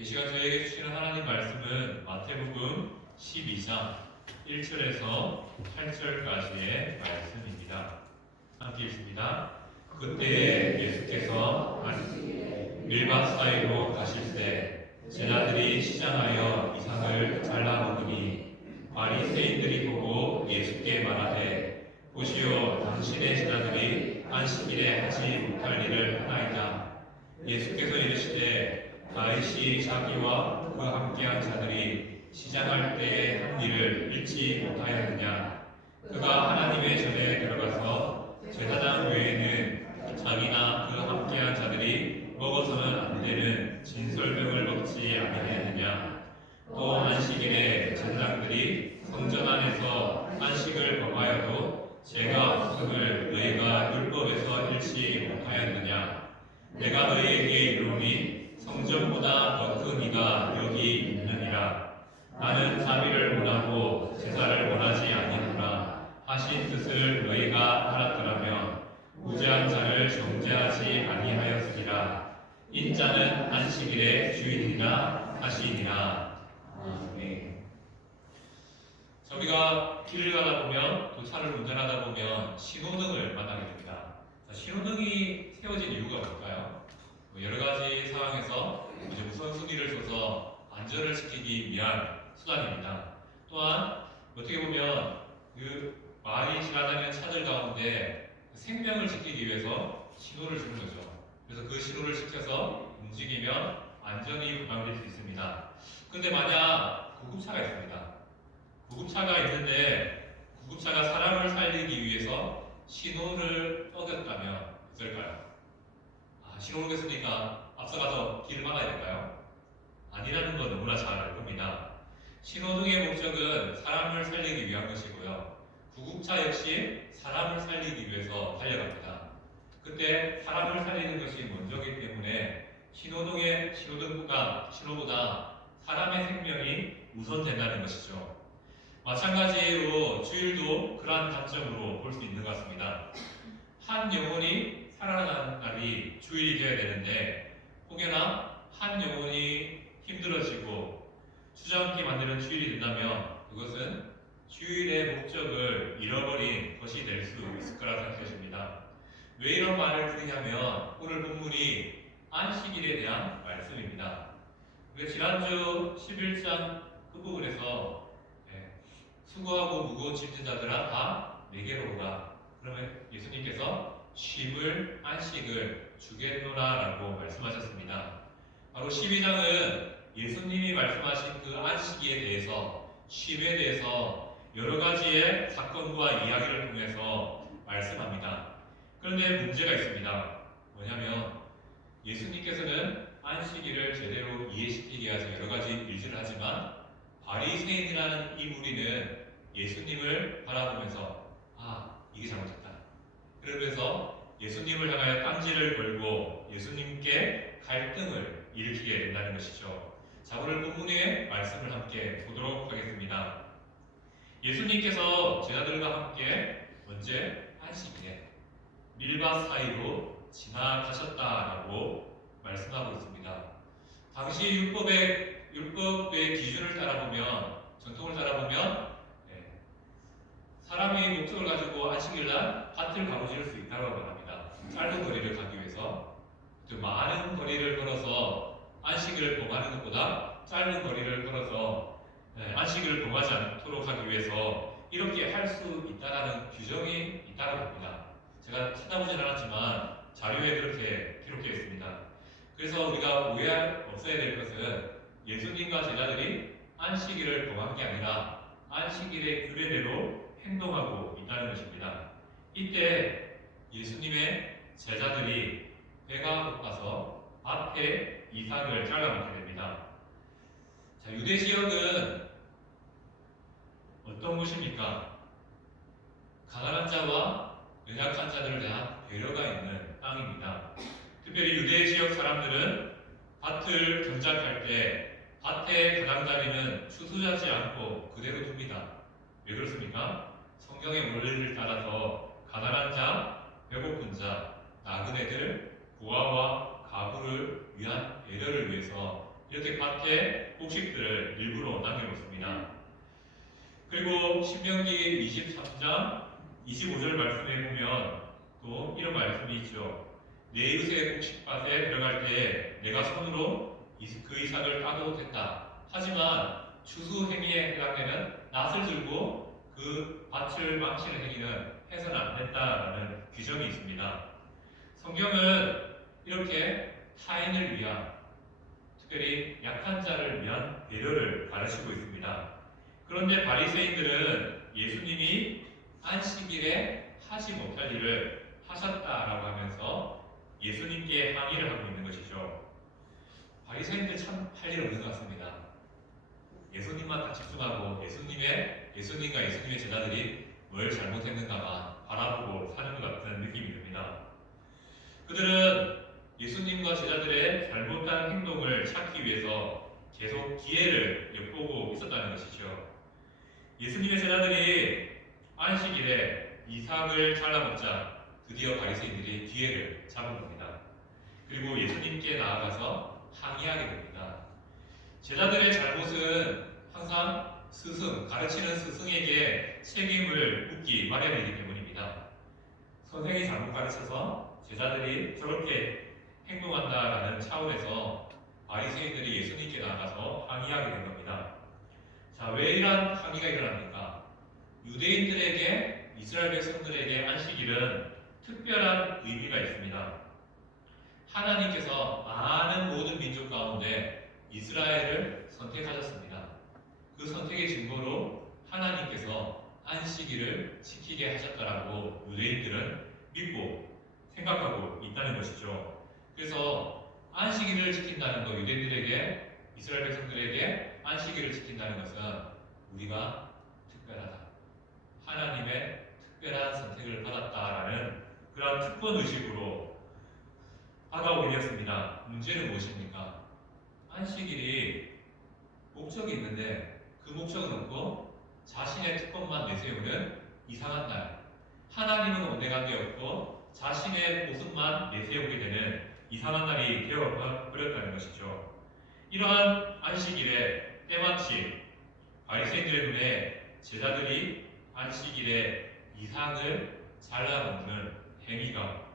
이 시간 저에게 주시는 하나님 말씀은 마태복음 12장 1절에서 8절까지의 말씀입니다. 함께 읽습니다. 그때 예수께서 밀밭 사이로 가실 때 제자들이 시장하여 이삭을 잘라 먹으니 바리새인들이 보고 예수께 말하되 보시오, 당신의 제자들이 안식일에 하지 못할 일을 하나이다. 예수께서 이르시되 다윗이 자기와 그 함께한 자들이 시장할 때의 한 일을 잊지 못하였느냐. 그가 하나님의 전에 들어가서 제사장 외에는 자기나 그 함께한 자들이 먹어서는 안 되는 진설병을 먹지 아니하였느냐. 또 안식일에 제사장들이 성전 안에서 안식을 범하여도 죄가 없음을 너희가 율법에서 잃지 못하였느냐. 내가 너희에게 이르노니 성전보다 더 큰 이가 여기 있느니라. 나는 자비를 원하고 제사를 원하지 아니하노라 하신 뜻을 너희가 알았더라면 무죄한 자를 정죄하지 아니하였으리라. 인자는 안식일의 주인이라 하시니라. 아멘. 우리가 길을 가다 보면 또 차를 운전하다 보면 신호등을 만나게 됩니다. 신호등이 세워진 이유가 뭘까요? 여러 가지 상황에서 우선순위를 줘서 안전을 지키기 위한 수단입니다. 또한 어떻게 보면 그 많이 지나다니는 차들 가운데 생명을 지키기 위해서 신호를 주는 거죠. 그래서 그 신호를 지켜서 움직이면 안전이 보장될 수 있습니다. 그런데 만약 구급차가 있습니다. 구급차가 있는데 구급차가 사람을 살리기 위해서 신호를 어겼다면 어떨까요? 신호를 어겼으니까 앞서가서 길을 막아야 될까요? 아니라는 건 너무나 잘 알 겁니다. 신호등의 목적은 사람을 살리기 위한 것이고요. 구급차 역시 사람을 살리기 위해서 달려갑니다. 그때 사람을 살리는 것이 먼저이기 때문에 신호보다 사람의 생명이 우선된다는 것이죠. 마찬가지로 주일도 그러한 관점으로 볼 수 있는 것 같습니다. 한 영혼이 살아나는 날이 주일이 되어야 되는데 혹여나 한 영혼이 힘들어지고 주저앉게 만드는 주일이 된다면 그것은 주일의 목적을 잃어버린 것이 될 수 있을 거라 생각되십니다. 왜 이런 말을 드리냐면 오늘 본문이 안식일에 대한 말씀입니다. 지난주 11장 끝부분에서 수고하고 무거운 짐진 자들아 다 내게로 오라. 그러면 예수님께서 쉼을 안식을 주겠노라 라고 말씀하셨습니다. 바로 12장은 예수님이 말씀하신 그 안식일에 대해서 쉼에 대해서 여러 가지의 사건과 이야기를 통해서 말씀합니다. 그런데 문제가 있습니다. 뭐냐면 예수님께서는 안식일을 제대로 이해시키기 위해서 여러 가지 일들을 하지만 바리새인이라는 이 무리는 예수님을 바라보면서 이게 잘못됐다. 그러면서 예수님을 향하여 딴지를 걸고 예수님께 갈등을 일으키게 된다는 것이죠. 자, 오늘 본문의 말씀을 함께 보도록 하겠습니다. 예수님께서 제자들과 함께 언제 안식일에 밀밭 사이로 지나가셨다라고 말씀하고 있습니다. 당시 율법의 기준을 따라보면, 전통을 따라보면 사람이 목적을 가지고 안식일날 밭을 가로지를 수 있다고 말합니다. 짧은 거리를 가기 위해서 많은 거리를 걸어서 안식일을 범하는 것보다 짧은 거리를 걸어서 안식일을 범하지 않도록 하기 위해서 이렇게 할 수 있다는 규정이 있다고 합니다. 제가 찾아보진 않았지만 자료에 그렇게 기록되어 있습니다. 그래서 우리가 오해할 없어야 될 것은 예수님과 제자들이 안식일을 범한 게 아니라 안식일의 규례대로 행동하고 있다는 것입니다. 이때 예수님의 제자들이 배가 고파서 밭에 이삭을 잘라 먹게 됩니다. 자, 유대 지역은 어떤 곳입니까? 가난한 자와 연약한 자들을 대한 배려가 있는 땅입니다. 특별히 유대 지역 사람들은 밭을 경작할 때 밭의 가장자리는 추수하지 않고 그대로 둡니다. 왜 그렇습니까? 성경의 원리를 따라서 가난한 자, 배고픈 자, 나그네들, 부하와 가부를 위한 배려를 위해서 이렇게 밭에 곡식들을 일부러 남겨놓습니다. 그리고 신명기 23장 25절 말씀에 보면 또 이런 말씀이 있죠. 내 이웃의 곡식밭에 들어갈 때 내가 손으로 그 이삭을 따도 된다. 하지만 추수 행위에 해당되는 낫을 들고 그 밭을 망치는 행위는 해서는 안 된다라는 규정이 있습니다. 성경은 이렇게 타인을 위한, 특별히 약한 자를 위한 배려를 가르치고 있습니다. 그런데 바리새인들은 예수님이 안식일에 하지 못할 일을 하셨다라고 하면서 예수님께 항의를 하고 있는 것이죠. 바리새인들 참 할 일 없는 것 같습니다. 예수님만 다 집중하고 예수님과 예수님의 제자들이 뭘 잘못했는가만 바라보고 사는 것 같은 느낌이 듭니다. 그들은 예수님과 제자들의 잘못한 행동을 찾기 위해서 계속 기회를 엿보고 있었다는 것이죠. 예수님의 제자들이 안식일에 이삭을 잘라먹자 드디어 바리새인들이 기회를 잡은 겁니다. 그리고 예수님께 나아가서 항의하게 됩니다. 제자들의 잘못은 항상 가르치는 스승에게 책임을 묻기 마련이기 때문입니다. 선생이 잘못 가르쳐서 제자들이 저렇게 행동한다라는 차원에서 바리새인들이 예수님께 나가서 항의하게 된 겁니다. 자, 왜 이러한 항의가 일어납니까? 유대인들에게, 이스라엘 백성들에게 안식일은 특별한 의미가 있습니다. 하나님께서 많은 모든 민족 가운데 이스라엘을 선택하셨습니다. 그 선택의 증거로 하나님께서 안식일을 지키게 하셨다라고 유대인들은 믿고 생각하고 있다는 것이죠. 그래서 안식일을 지킨다는 것, 유대인들에게, 이스라엘 백성들에게 안식일을 지킨다는 것은 우리가 특별하다, 하나님의 특별한 선택을 받았다라는 그런 특권 의식으로 다가오게 되었습니다. 문제는 무엇입니까? 안식일이 목적이 있는데 그 목적은 없고 자신의 특권만 내세우는 이상한 날, 하나님은 온데간데 없고 자신의 모습만 내세우게 되는 이상한 날이 되어버렸다는 것이죠. 이러한 안식일에 때마침 바리새인들의 눈에 제자들이 안식일에 이삭을 잘라먹는 행위가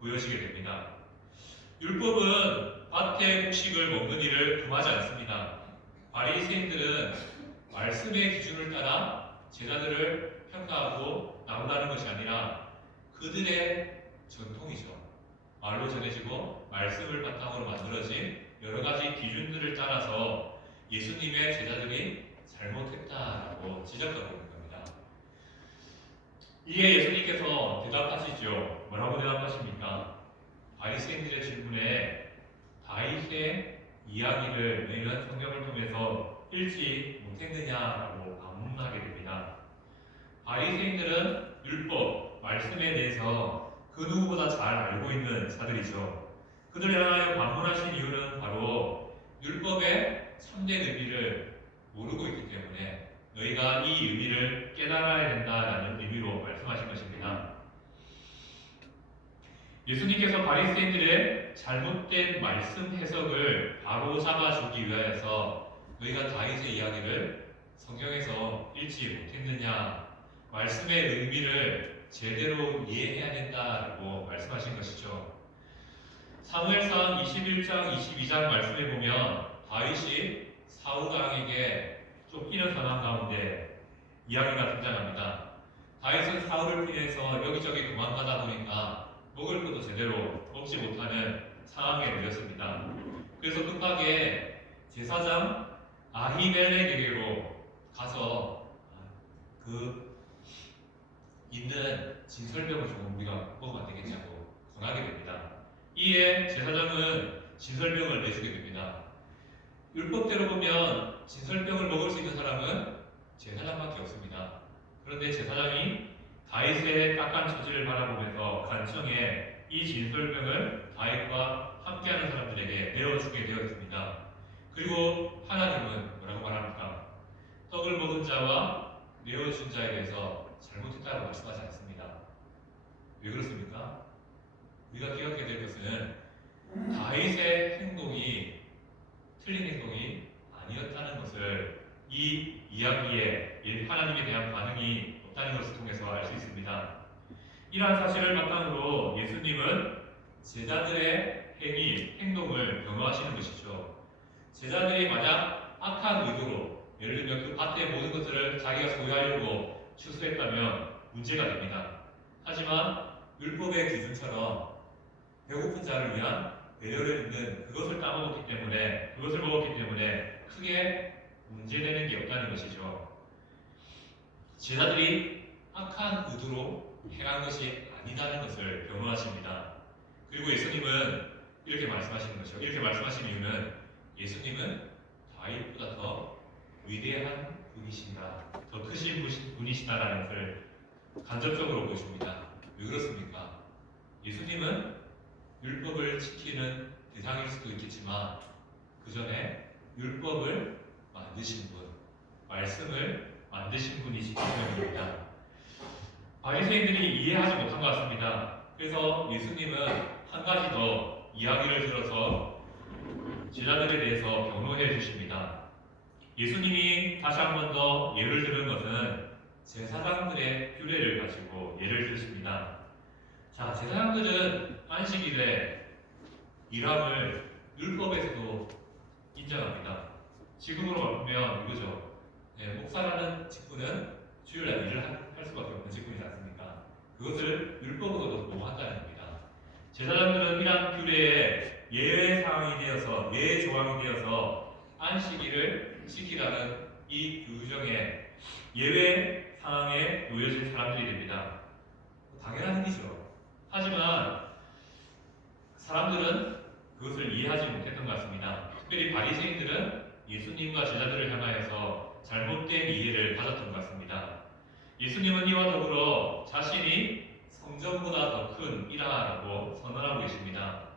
보여지게 됩니다. 율법은 밭의 곡식을 먹는 일을 금하지 않습니다. 바리새인들은 말씀의 기준을 따라 제자들을 평가하고 나무라는 것이 아니라 그들의 전통이죠. 말로 전해지고 말씀을 바탕으로 만들어진 여러 가지 기준들을 따라서 예수님의 제자들이 잘못했다라고 지적하고 있는 겁니다. 이에 예수님께서 대답하시죠. 뭐라고 대답하십니까? 바리새인들의 질문에 다윗의 이야기를 너희는 성경을 통해서 읽지 못했느냐라고 반문하게 됩니다. 바리새인들은 율법, 말씀에 대해서 그 누구보다 잘 알고 있는 자들이죠. 그들을 향하여 반문하신 이유는 바로 율법의 참된 의미를 모르고 있기 때문에 너희가 이 의미를 깨달아야 된다라는 의미로 말씀하신 것입니다. 예수님께서 바리새인들의 잘못된 말씀 해석을 바로 잡아주기 위하여서 너희가 다윗의 이야기를 성경에서 읽지 못했느냐, 말씀의 의미를 제대로 이해해야 된다라고 말씀하신 것이죠. 사무엘상 21장 22장 말씀에 보면 다윗이 사울왕에게 쫓기는 상황 가운데 이야기가 등장합니다. 다윗은 사울을 피해서 여기저기 도망가다 보니까 먹을 것도 제대로 먹지 못하는 상황에 놓였습니다. 그래서 급하게 제사장 아히멜렉에게로 가서 그 있는 진설병을 조금 우리가 먹으면 안 되겠냐고 권하게 됩니다. 이에 제사장은 진설병을 내주게 됩니다. 율법대로 보면 진설병을 먹을 수 있는 사람은 제사장밖에 없습니다. 그런데 제사장이 다윗의 딱한 처지를 바라보면서 간청해 이 진설병을 다윗과 함께하는 사람들에게 내어주게 되었습니다. 그리고 하나님은 뭐라고 말합니까? 떡을 먹은 자와 내어준 자에 대해서 잘못했다고 말씀하지 않습니다. 왜 틀린 행동이 아니었다는 것을 이 이야기에 하나님에 대한 반응이 없다는 것을 통해서 알 수 있습니다. 이러한 사실을 바탕으로 예수님은 제자들의 행동을 변호하시는 것이죠. 제자들이 만약 악한 의도로, 예를 들면 그 밭의 모든 것들을 자기가 소유하려고 추수했다면 문제가 됩니다. 하지만 율법의 기준처럼 배고픈 자를 위한 배려를 있는 그것을 먹었기 때문에 크게 문제되는 게 없다는 것이죠. 제자들이 악한 의도로 행한 것이 아니다는 것을 변호하십니다. 그리고 예수님은 이렇게 말씀하시는 것이죠. 이렇게 말씀하신 이유는 예수님은 다윗보다 더 위대한 분이시다, 더 크신 분이시다라는 것을 간접적으로 보여줍니다. 왜 그렇습니까? 예수님은 율법을 지키는 대상일 수도 있겠지만 그 전에 율법을 만드신 분, 말씀을 만드신 분이시기 때문입니다. 바리새인들이 이해하지 못한 것 같습니다. 그래서 예수님은 한 가지 더 이야기를 들어서 제자들에 대해서 변호해 주십니다. 예수님이 다시 한 번 더 예를 들은 것은 제사장들의 규례를 가지고 예를 드십니다. 자, 제사장들은 안식일에 일함을 율법에서도 인정합니다. 지금으로 보면 이거죠. 목사라는 직분은 주일날 일을 할 수밖에 없는 직분이지 않습니까? 그것을 율법으로도 보호한다는 겁니다. 제사장들은 이러한 규례에 예외 사항이 되어서, 예외 조항이 되어서 안식일을 지키라는 이 규정에 예외 상황에 놓여진 사람들이 됩니다. 당연한 일이죠. 하지만 사람들은 그것을 이해하지 못했던 것 같습니다. 특별히 바리새인들은 예수님과 제자들을 향하여서 잘못된 이해를 가졌던 것 같습니다. 예수님은 이와 더불어 자신이 성전보다 더 큰 이라라고 선언하고 계십니다.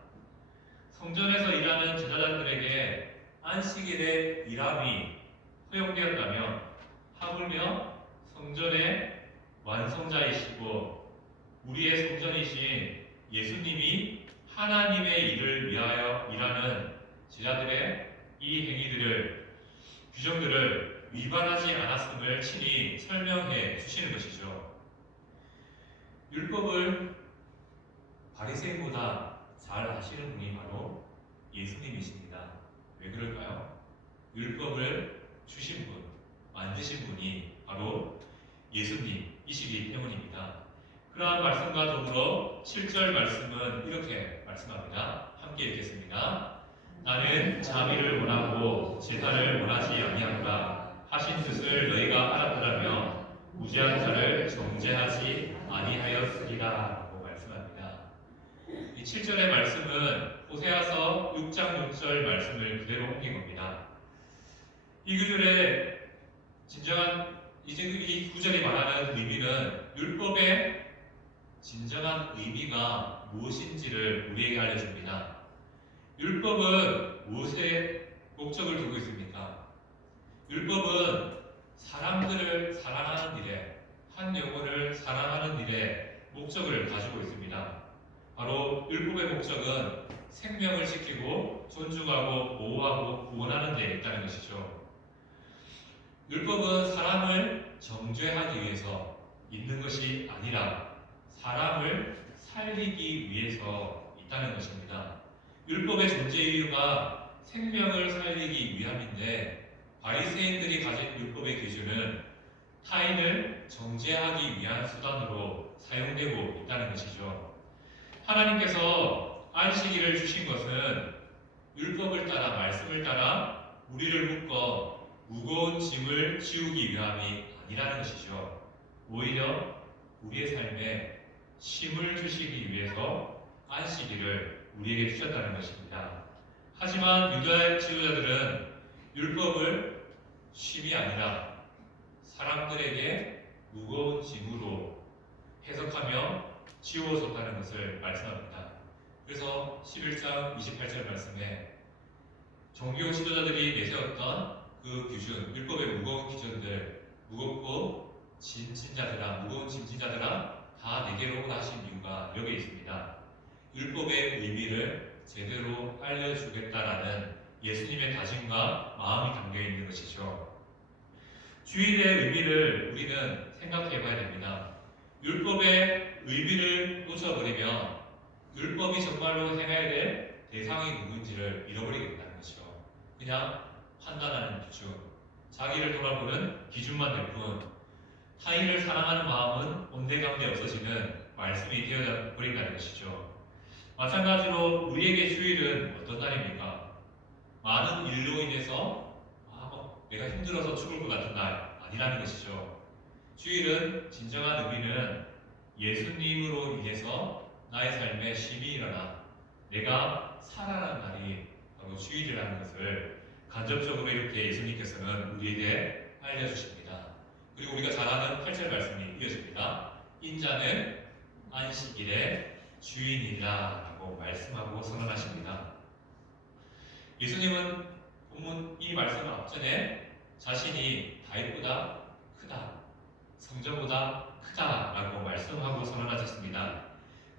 성전에서 일하는 제자들에게 안식일의 일함이 허용되었다면 하물며 성전의 완성자이시고 우리의 성전이신 예수님이 하나님의 일을 위하여 일하는 제자들의 이 행위들을, 규정들을 위반하지 않았음을 친히 설명해 주시는 것이죠. 율법을 바리새인보다 잘 아시는 분이 바로 예수님이십니다. 왜 그럴까요? 율법을 주신 분, 만드신 분이 바로 예수님이시기 때문입니다. 그러한 말씀과 더불어 7절 말씀은 이렇게 말씀합니다. 함께 읽겠습니다. 나는 자비를 원하고 제사를 원하지 아니하노라 하신 뜻을 너희가 알았더라면 무죄한 자를 정죄하지 아니하였으리라 라고 말씀합니다. 이 7절의 말씀은 호세아서 6장 6절 말씀을 그대로 옮긴 겁니다. 이 구절의 진정한 이 구절이 말하는 의미는 율법의 진정한 의미가 무엇인지를 우리에게 알려줍니다. 율법은 무엇의 목적을 두고 있습니까? 율법은 사람들을 사랑하는 일에, 한 영혼을 사랑하는 일에 목적을 가지고 있습니다. 바로 율법의 목적은 생명을 지키고 존중하고 보호하고 구원하는 데 있다는 것이죠. 율법은 사람을 정죄하기 위해서 있는 것이 아니라 사람을 살리기 위해서 있다는 것입니다. 율법의 존재 이유가 생명을 살리기 위함인데 바리새인들이 가진 율법의 기준은 타인을 정죄하기 위한 수단으로 사용되고 있다는 것이죠. 하나님께서 안식일을 주신 것은 율법을 따라, 말씀을 따라 우리를 묶어 무거운 짐을 지우기 위함이 아니라는 것이죠. 오히려 우리의 삶에 쉼을 주시기 위해서 안식일을 우리에게 주셨다는 것입니다. 하지만 유다 지도자들은 율법을 쉼이 아니라 사람들에게 무거운 짐으로 해석하며 지워졌다는 것을 말씀합니다. 그래서 11장 28절 말씀에 종교 지도자들이 내세웠던 그 기준, 율법의 무거운 기준들, 무겁고 무거운 짐진자들아 다 내게로 오라 하신 이유가 여기에 있습니다. 율법의 의미를 제대로 알려주겠다라는 예수님의 다짐과 마음이 담겨 있는 것이죠. 주일의 의미를 우리는 생각해 봐야 됩니다. 율법의 의미를 놓쳐버리면 율법이 정말로 행해야 될 대상이 누구인지를 잃어버리게 된다는 것이죠. 그냥 판단하는 기준, 자기를 돌아보는 기준만 될 뿐, 타인을 사랑하는 마음은 온데간데 없어지는 말씀이 되어버린다는 것이죠. 마찬가지로 우리에게 주일은 어떤 날입니까? 많은 일로 인해서 내가 힘들어서 죽을 것 같은 날 아니라는 것이죠. 주일은 진정한 의미는 예수님으로 인해서 나의 삶에 쉼이 일어나 내가 살아가는 날이 바로 주일이라는 것을 간접적으로 이렇게 예수님께서는 우리에게 알려주십니다. 그리고 우리가 잘 아는 8절 말씀이 이어집니다. 인자는 안식일의 주인이다 라고 말씀하고 선언하십니다. 예수님은 본문 이 말씀 앞전에 자신이 다윗보다 크다, 성전보다 크다라고 말씀하고 선언하셨습니다.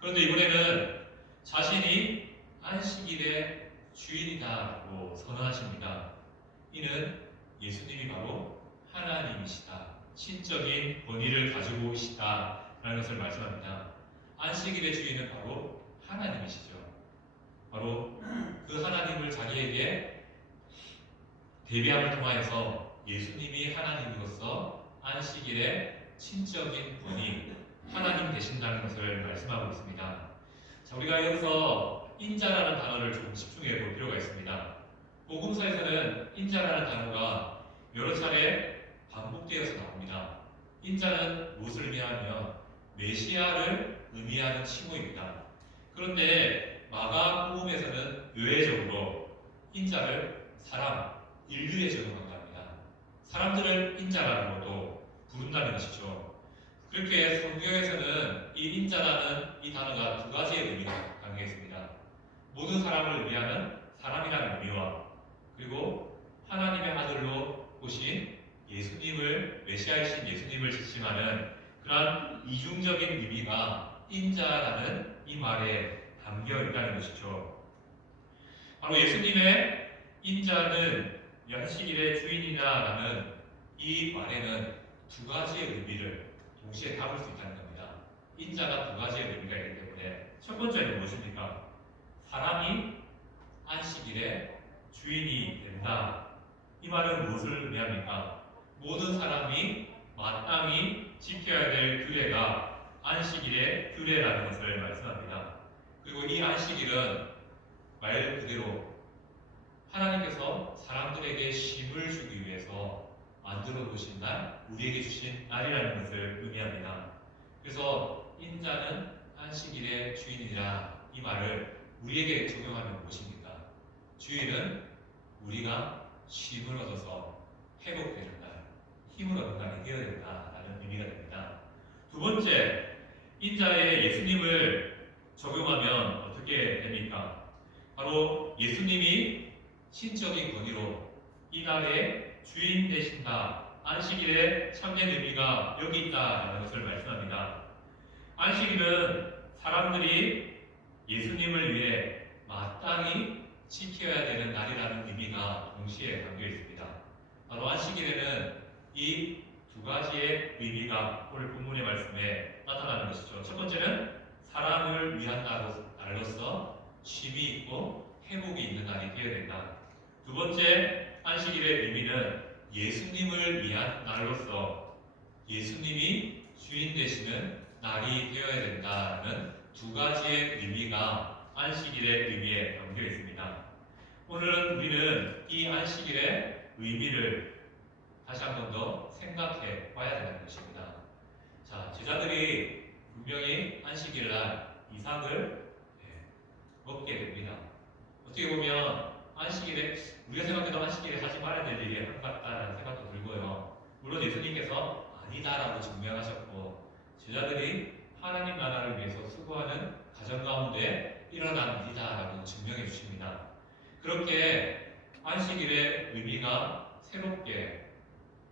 그런데 이번에는 자신이 안식일의 주인이다라고 선언하십니다. 이는 예수님이 바로 하나님이시다, 신적인 권위를 가지고 계시다라는 것을 말씀합니다. 안식일의 주인은 바로 하나님이시죠. 바로 그 하나님을 자기에게 대비함을 통하여서 예수님이 하나님으로서 안식일의 신적인 분이 하나님 되신다는 것을 말씀하고 있습니다. 자, 우리가 여기서 인자라는 단어를 좀 집중해 볼 필요가 있습니다. 복음서에서는 인자라는 단어가 여러 차례 반복되어서 나옵니다. 인자는 무엇을 의미하며 메시아를 의미하는 칭호입니다. 그런데 마가복음에서는 의외적으로 인자를 사람, 인류에 적용한다 합니다. 사람들을 인자라고도 부른다는 것이죠. 그렇게 성경에서는 이 인자라는 이 단어가 두 가지의 의미가 담겨 있습니다. 모든 사람을 의미하는 사람이라는 의미와 그리고 하나님의 아들로 오신 예수님을, 메시아이신 예수님을 지칭하는 그러한 이중적인 의미가 인자라는 이 말에 담겨 있다는 것이죠. 바로 예수님의 인자는 안식일의 주인이다라는 이 말에는 두 가지의 의미를 동시에 담을 수 있다는 겁니다. 인자가 두 가지의 의미가 있기 때문에 첫 번째는 무엇입니까? 사람이 안식일의 주인이 된다. 이 말은 무엇을 의미합니까? 모든 사람이 마땅히 지켜야 될 규례가 안식일의 규례라는 것을 말씀합니다. 그리고 이 안식일은 말 그대로 하나님께서 사람들에게 쉼을 주기 위해서 만들어 두신 날, 우리에게 주신 날이라는 것을 의미합니다. 그래서 인자는 안식일의 주인이라 이 말을 우리에게 적용하면 무엇입니까? 주일은 우리가 쉼을 얻어서 회복되는 날, 힘을 얻는 날이 되어야 된다라는 의미가 됩니다. 두 번째, 인자의 예수님을 적용하면 어떻게 됩니까? 바로 예수님이 신적인 권위로 이 날의 주인 되신다. 안식일의 참된 의미가 여기 있다라는 것을 말씀합니다. 안식일은 사람들이 예수님을 위해 마땅히 지켜야 되는 날이라는 의미가 동시에 담겨 있습니다. 바로 안식일에는 이 두 가지의 의미가 오늘 본문의 말씀에 나타나는 것이죠. 첫 번째는 사람을 위한 날로서 쉼이 있고 회복이 있는 날이 되어야 된다. 두 번째, 안식일의 의미는 예수님을 위한 날로서 예수님이 주인 되시는 날이 되어야 된다는 두 가지의 의미가 안식일의 의미에 담겨 있습니다. 오늘은 우리는 이 안식일의 의미를 다시 한 번 더 생각해 봐야 되는 것입니다. 자, 제자들이 분명히 안식일 날 이삭을 먹게 됩니다. 어떻게 보면 안식일에 우리가 생각해도 안식일에 하지 말아야 될 일이 한 같다라는 생각도 들고요. 물론 예수님께서 아니다라고 증명하셨고 제자들이 하나님 나라를 위해서 수고하는 가정 가운데 일어난 일이다라고 증명해 주십니다. 그렇게 안식일의 의미가 새롭게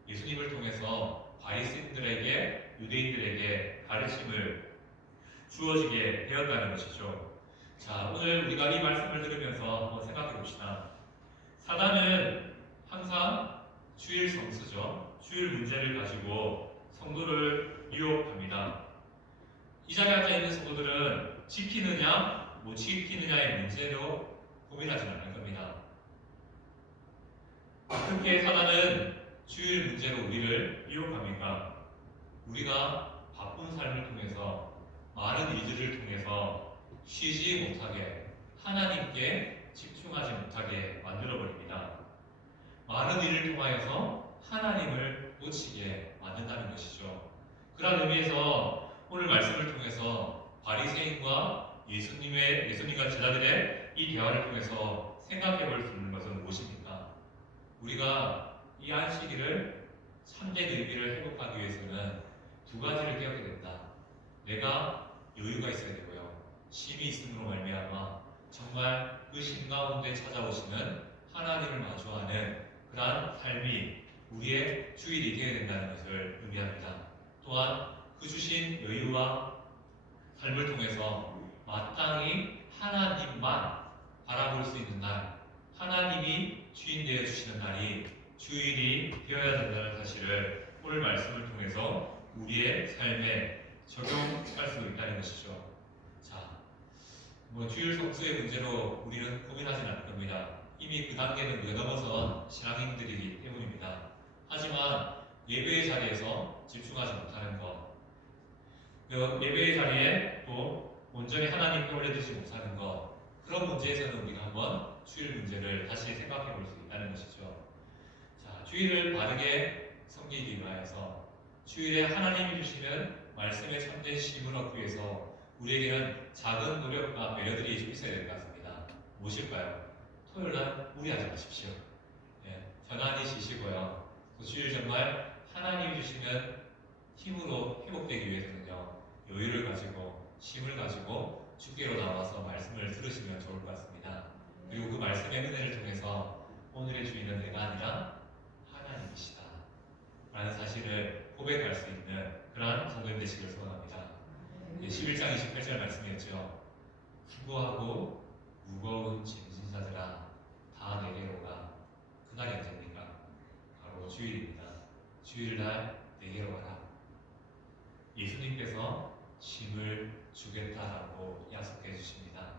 예수님을 통해서 바리새인들에게 유대인들에게 가르침을 주어지게 되었다는 것이죠. 자, 오늘 우리가 이 말씀을 들으면서 한번 생각해 봅시다. 사단은 항상 주일 성수죠. 주일 문제를 가지고 성도를 유혹합니다. 이 자리에 앉아 있는 성도들은 지키느냐 못 지키느냐의 문제로 고민하지는 않을 겁니다. 어떻게 사단은 주일 문제로 우리를 유혹합니까? 우리가 바쁜 삶을 통해서 많은 일들을 통해서 쉬지 못하게 하나님께 집중하지 못하게 만들어버립니다. 많은 일을 통하여서 하나님을 놓치게 만든다는 것이죠. 그런 의미에서 오늘 말씀을 통해서 바리새인과 예수님과 제자들의 이 대화를 통해서 생각해 볼 수 있는 것은 무엇입니까? 우리가 이 안식일을 참된 의미를 회복하기 위해서는 두 가지를 기억해야 된다. 내가 여유가 있어야 되고요. 쉼이 있음으로 말미암아 정말 그 쉼 가운데 찾아오시는 하나님을 마주하는 그러한 삶이 우리의 주일이 되어야 된다는 것을 의미합니다. 또한 그 주신 여유와 삶을 통해서 마땅히 하나님만 바라볼 수 있는 날, 하나님이 주인 되어 주시는 날이 주일이 되어야 된다는 사실을 오늘 말씀을 통해서 우리의 삶에 적용할 수 있다는 것이죠. 자, 주일 성수의 문제로 우리는 고민하지는 않을 겁니다. 이미 그 단계는 넘어선 신앙인들이기 때문입니다. 하지만 예배의 자리에서 집중하지 못하는 것, 예배의 자리에 또 온전히 하나님께 올려드리지 못하는 것, 그런 문제에서는 우리가 한번 주일 문제를 다시 생각해 볼 수 있다는 것이죠. 자, 주일을 바르게 섬기기 위하여서 주일에 하나님이 주시는 말씀의 참된 쉼을 얻기 위해서 우리에게는 작은 노력과 배려들이 좀 있어야 될 것 같습니다. 무엇일까요? 토요일날 무리하지 마십시오. 편안히 쉬시고요. 또 주일 정말 하나님이 주시는 힘으로 회복되기 위해서는요, 여유를 가지고 쉼을 가지고 주께로 나와서 말씀을 들으시면 좋을 것 같습니다. 그리고 그 말씀의 은혜를 통해서 오늘의 주인은 내가 아니라 하나님이시다 라는 사실을 고백할 수 있는 그러한 성도님 되시길 소원합니다. 11장 28절 말씀이었죠. 수고하고 무거운 짐진 자들아 다 내게로 가. 그날이 언제입니까? 바로 주일입니다. 주일날 내게로 가라. 예수님께서 쉼을 주겠다라고 약속해 주십니다.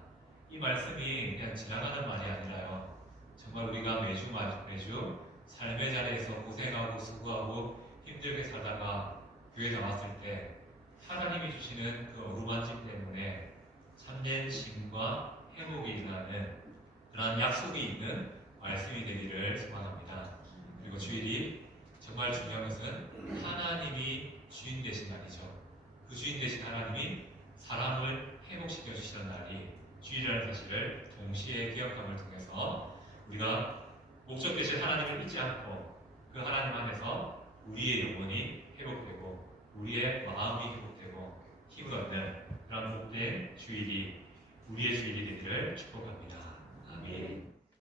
이 말씀이 그냥 지나가는 말이 아니라요, 정말 우리가 매주 삶의 자리에서 고생하고 수고하고 힘들게 살다가 교회 나왔을 때 하나님이 주시는 그 어루만짐 때문에 참된 쉼과 회복이 일어나는 그런 약속이 있는 말씀이 되기를 소망합니다. 그리고 주일이 정말 중요한 것은 하나님이 주인 되신 날이죠. 그 주인 되신 하나님이 사람을 회복시켜 주시는 날이 주일이라는 사실을 동시에 기억함을 통해서 우리가 목적 되신 하나님을 잊지 않고 그 하나님 안에서 우리의 영혼이 회복되고 우리의 마음이 회복되고 힘을 얻는 그런 복된 주일이 우리의 주일이 되기를 축복합니다. 아멘.